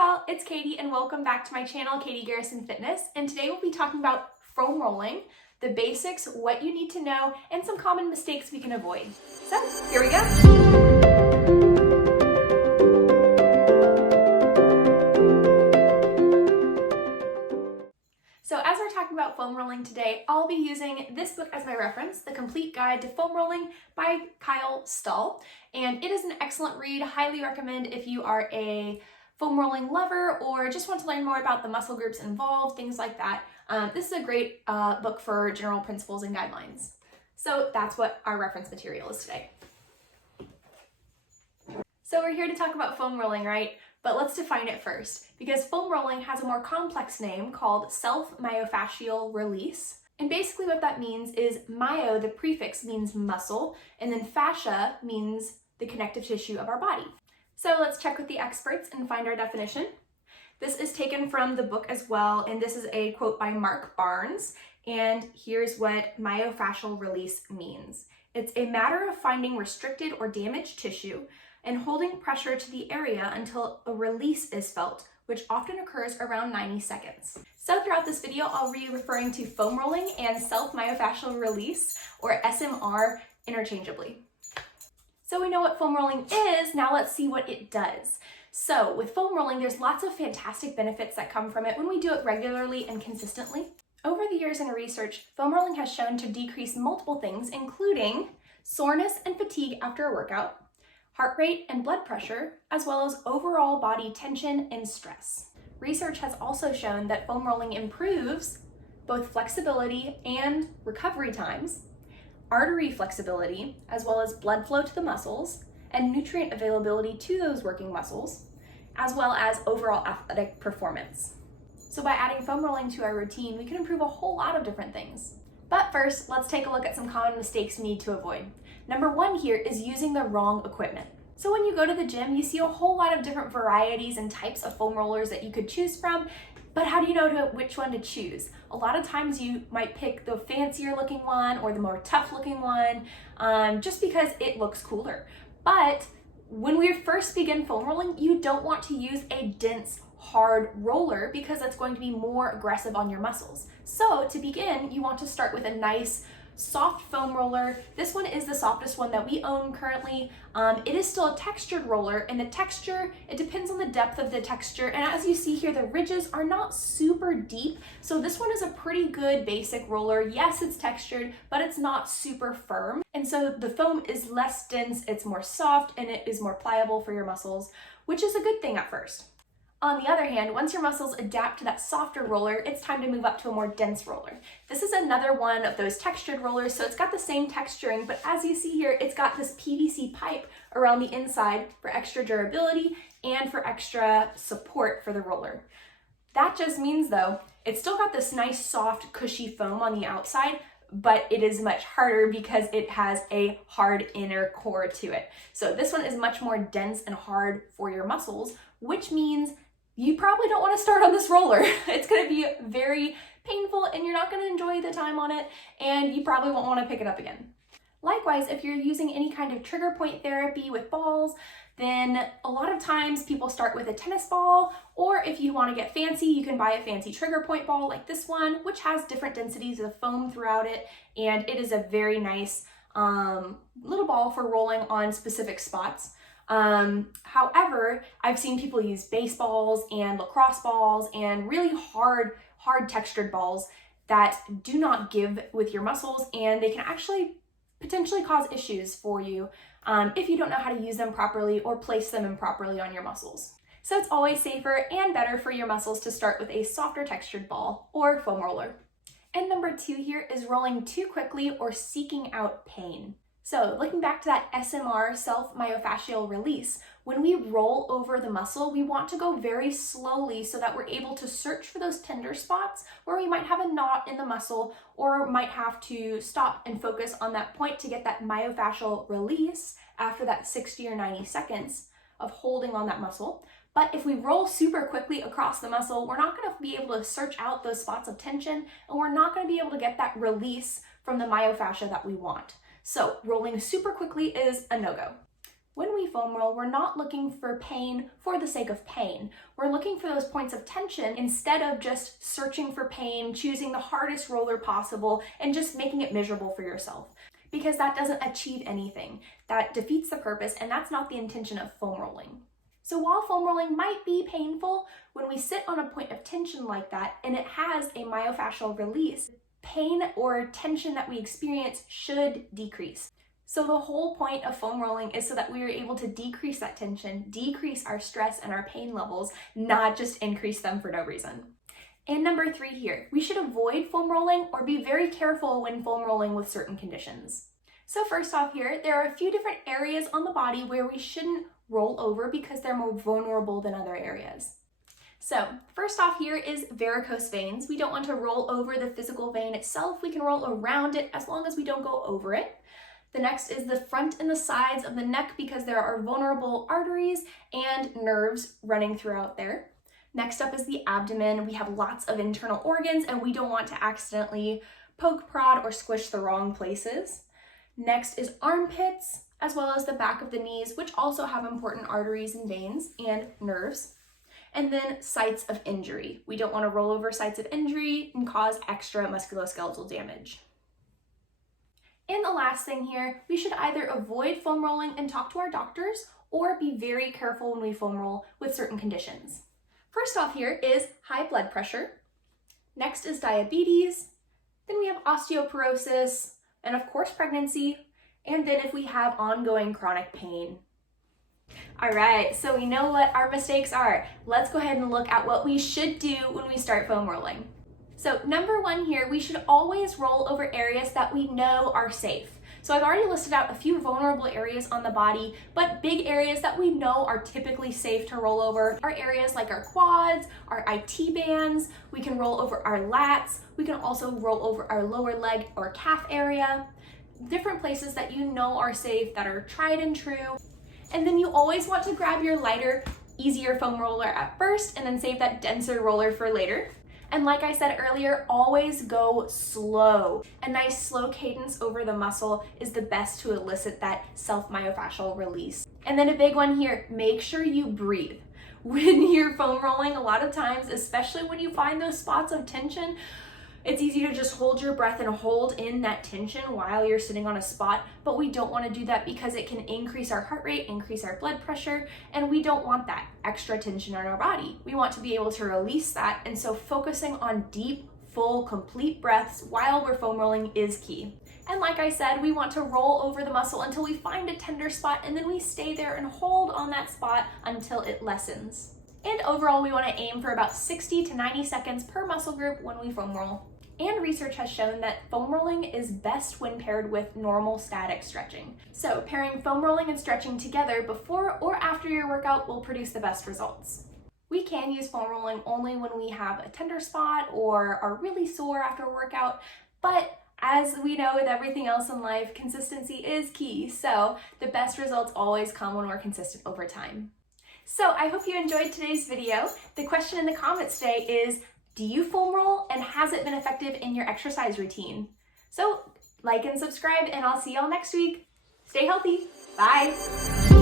y'all, it's Katie and welcome back to my channel, Katie Garrison Fitness. And today we'll be talking about foam rolling, the basics, what you need to know, and some common mistakes we can avoid. So here we go. So as we're talking about foam rolling today, I'll be using this book as my reference, The Complete Guide to Foam Rolling by Kyle Stahl. And it is an excellent read, highly recommend if you are a foam rolling lover or just want to learn more about the muscle groups involved, things like that. This is a great book for general principles and guidelines. So that's what our reference material is today. So we're here to talk about foam rolling, right? But let's define it first, because foam rolling has a more complex name called self-myofascial release. And basically what that means is myo, the prefix, means muscle, and then fascia means the connective tissue of our body. So let's check with the experts and find our definition. This is taken from the book as well, and this is a quote by Mark Barnes, and here's what myofascial release means. It's a matter of finding restricted or damaged tissue and holding pressure to the area until a release is felt, which often occurs around 90 seconds. So throughout this video, I'll be referring to foam rolling and self-myofascial release, or SMR, interchangeably. So we know what foam rolling is, now let's see what it does. So with foam rolling, there's lots of fantastic benefits that come from it when we do it regularly and consistently. Over the years in research, foam rolling has shown to decrease multiple things, including soreness and fatigue after a workout, heart rate and blood pressure, as well as overall body tension and stress. Research has also shown that foam rolling improves both flexibility and recovery times, artery flexibility, as well as blood flow to the muscles, and nutrient availability to those working muscles, as well as overall athletic performance. So by adding foam rolling to our routine, we can improve a whole lot of different things. But first, let's take a look at some common mistakes we need to avoid. Number one here is using the wrong equipment. So when you go to the gym, you see a whole lot of different varieties and types of foam rollers that you could choose from, but how do you know which one to choose? A lot of times you might pick the fancier looking one or the more tough looking one, just because it looks cooler. But when we first begin foam rolling, you don't want to use a dense, hard roller because that's going to be more aggressive on your muscles. So to begin, you want to start with a nice, soft foam roller. This one is the softest one that we own currently. It is still a textured roller, and the texture, it depends on the depth of the texture. And as you see here, the ridges are not super deep. So this one is a pretty good basic roller. Yes, it's textured, but it's not super firm. And so the foam is less dense, it's more soft, and it is more pliable for your muscles, which is a good thing at first. On the other hand, once your muscles adapt to that softer roller, it's time to move up to a more dense roller. This is another one of those textured rollers, so it's got the same texturing, but as you see here, it's got this PVC pipe around the inside for extra durability and for extra support for the roller. That just means though, it's still got this nice soft cushy foam on the outside, but it is much harder because it has a hard inner core to it. So this one is much more dense and hard for your muscles, which means you probably don't want to start on this roller. It's going to be very painful and you're not going to enjoy the time on it, and you probably won't want to pick it up again. Likewise, if you're using any kind of trigger point therapy with balls, then a lot of times people start with a tennis ball, or if you want to get fancy, you can buy a fancy trigger point ball like this one, which has different densities of foam throughout it, and it is a very nice little ball for rolling on specific spots. However, I've seen people use baseballs and lacrosse balls and really hard textured balls that do not give with your muscles, and they can actually potentially cause issues for you if you don't know how to use them properly or place them improperly on your muscles. So it's always safer and better for your muscles to start with a softer textured ball or foam roller. And number two here is rolling too quickly or seeking out pain. So looking back to that SMR, self-myofascial release, when we roll over the muscle, we want to go very slowly so that we're able to search for those tender spots where we might have a knot in the muscle or might have to stop and focus on that point to get that myofascial release after that 60 or 90 seconds of holding on that muscle. But if we roll super quickly across the muscle, we're not going to be able to search out those spots of tension, and we're not going to be able to get that release from the myofascia that we want. So rolling super quickly is a no-go. When we foam roll, we're not looking for pain for the sake of pain. We're looking for those points of tension instead of just searching for pain, choosing the hardest roller possible, and just making it miserable for yourself. Because that doesn't achieve anything. That defeats the purpose, and that's not the intention of foam rolling. So while foam rolling might be painful, when we sit on a point of tension like that and it has a myofascial release, pain or tension that we experience should decrease. So the whole point of foam rolling is so that we are able to decrease that tension, decrease our stress and our pain levels, not just increase them for no reason. And number 3 here, we should avoid foam rolling or be very careful when foam rolling with certain conditions. So first off here, there are a few different areas on the body where we shouldn't roll over because they're more vulnerable than other areas. So first off here is varicose veins. We don't want to roll over the physical vein itself. We can roll around it as long as we don't go over it. The next is the front and the sides of the neck because there are vulnerable arteries and nerves running throughout there. Next up is the abdomen. We have lots of internal organs and we don't want to accidentally poke, prod, or squish the wrong places. Next is armpits, as well as the back of the knees, which also have important arteries and veins and nerves. And then sites of injury. We don't want to roll over sites of injury and cause extra musculoskeletal damage. And the last thing here, we should either avoid foam rolling and talk to our doctors or be very careful when we foam roll with certain conditions. First off here is high blood pressure. Next is diabetes. Then we have osteoporosis and of course pregnancy. And then if we have ongoing chronic pain. All right, so we know what our mistakes are. Let's go ahead and look at what we should do when we start foam rolling. So number 1 here, we should always roll over areas that we know are safe. So I've already listed out a few vulnerable areas on the body, but big areas that we know are typically safe to roll over are areas like our quads, our IT bands, we can roll over our lats, we can also roll over our lower leg or calf area, different places that you know are safe, that are tried and true. And then you always want to grab your lighter, easier foam roller at first and then save that denser roller for later. And like I said earlier, always go slow. A nice slow cadence over the muscle is the best to elicit that self-myofascial release. And then a big one here, make sure you breathe. When you're foam rolling, a lot of times, especially when you find those spots of tension, it's easy to just hold your breath and hold in that tension while you're sitting on a spot, but we don't want to do that because it can increase our heart rate, increase our blood pressure, and we don't want that extra tension in our body. We want to be able to release that, and so focusing on deep, full, complete breaths while we're foam rolling is key. And like I said, we want to roll over the muscle until we find a tender spot, and then we stay there and hold on that spot until it lessens. And overall, we want to aim for about 60 to 90 seconds per muscle group when we foam roll. And research has shown that foam rolling is best when paired with normal static stretching. So pairing foam rolling and stretching together before or after your workout will produce the best results. We can use foam rolling only when we have a tender spot or are really sore after a workout, but as we know with everything else in life, consistency is key. So the best results always come when we're consistent over time. So I hope you enjoyed today's video. The question in the comments today is, do you foam roll and has it been effective in your exercise routine? So like and subscribe and I'll see y'all next week. Stay healthy. Bye.